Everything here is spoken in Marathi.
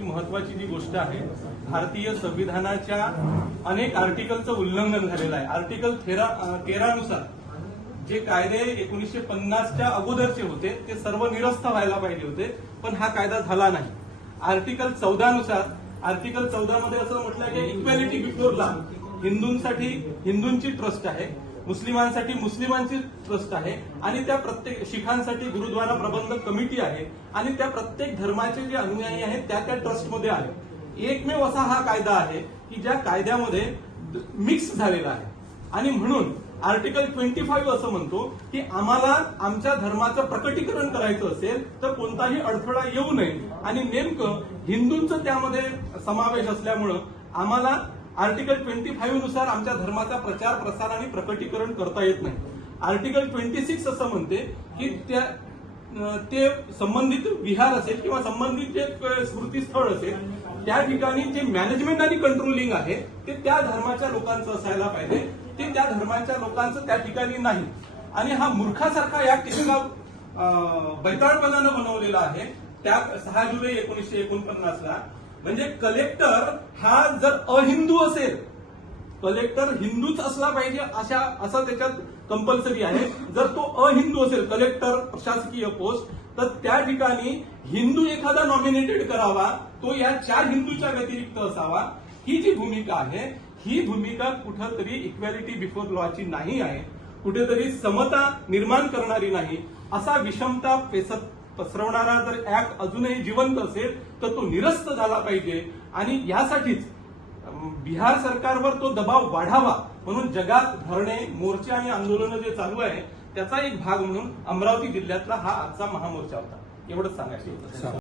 महत्वाची जी गोष्ट आहे भारतीय संविधानाच्या अनेक आर्टिकलचं उल्लंघन झालेलं आहे. आर्टिकल तेरा तेरानुसार जे कायदे एकोणीसशे पन्नासच्या अगोदरचे होते ते सर्व निरस्त व्हायला पाहिजे होते पण हा कायदा झाला नाही. आर्टिकल चौदा नुसार आर्टिकल चौदा मध्ये असं म्हटलं की इक्वॅलिटी बिफोर लॉ हिंदूंसाठी हिंदूंची ट्रस्ट आहे. मुस्लिमांसाठी मुस्लिमांची ट्रस्ट आहे आणि त्या प्रत्येक शिखांसाठी गुरुद्वारा प्रबंधक कमिटी आहे आणि त्या प्रत्येक धर्माचे जे अनुयायी आहेत त्या त्या ट्रस्टमध्ये आहेत. एकमेव असा हा कायदा आहे की ज्या कायद्यामध्ये मिक्स झालेला आहे. आणि म्हणून आर्टिकल ट्वेंटी फाईव्ह असं म्हणतो की आम्हाला आमच्या धर्माचं प्रकटीकरण करायचं असेल तर कोणताही अडथळा येऊ नये. आणि नेमकं हिंदूंचं त्यामध्ये समावेश असल्यामुळं आम्हाला आर्टिकल ट्वेंटी फाईव्हनुसार आमच्या धर्माचा प्रचार प्रसार आणि प्रकटीकरण करता येत नाही. आर्टिकल ट्वेंटी सिक्स असं म्हणते की त्या ते संबंधित विहार असेल किंवा संबंधित जे स्मृतीस्थळ असेल त्या ठिकाणी जे मॅनेजमेंट आणि कंट्रोलिंग आहे ते त्या धर्माच्या लोकांचं असायला पाहिजे. ते त्या धर्माच्या लोकांचं त्या ठिकाणी नाही. आणि हा मूर्खासारखा या किस्सा बैताळपणानं बनवलेला आहे त्या सहा जुलै एकोणीसशे एकोणपन्नासला. म्हणजे कलेक्टर हा जर अहिंदू असेल कलेक्टर हिंदूच असला पाहिजे अशा असा त्याच्यात कंपल्सरी आहे. जर तो अहिंदू असेल कलेक्टर प्रशासकीय पोस्ट तर त्या ठिकाणी हिंदू एखादा नॉमिनेटेड करावा तो या चार हिंदूच्या व्यतिरिक्त असावा. ही जी भूमिका आहे ही भूमिका कुठंतरी इक्वॅलिटी बिफोर लॉची नाही आहे. कुठेतरी समता निर्माण करणारी नाही. असा विषमता पेसत पसरवणारा जर ऍक्ट अजूनही जिवंत असेल तर तो निरस्त झाला पाहिजे. आणि यासाठीच बिहार सरकारवर तो दबाव वाढावा. म्हणून जगात धरणे मोर्चे आणि आंदोलनं जे चालू आहे त्याचा एक भाग म्हणून अमरावती जिल्ह्यातला हा आजचा महामोर्चा होता. एवढंच सांगायचं होतं.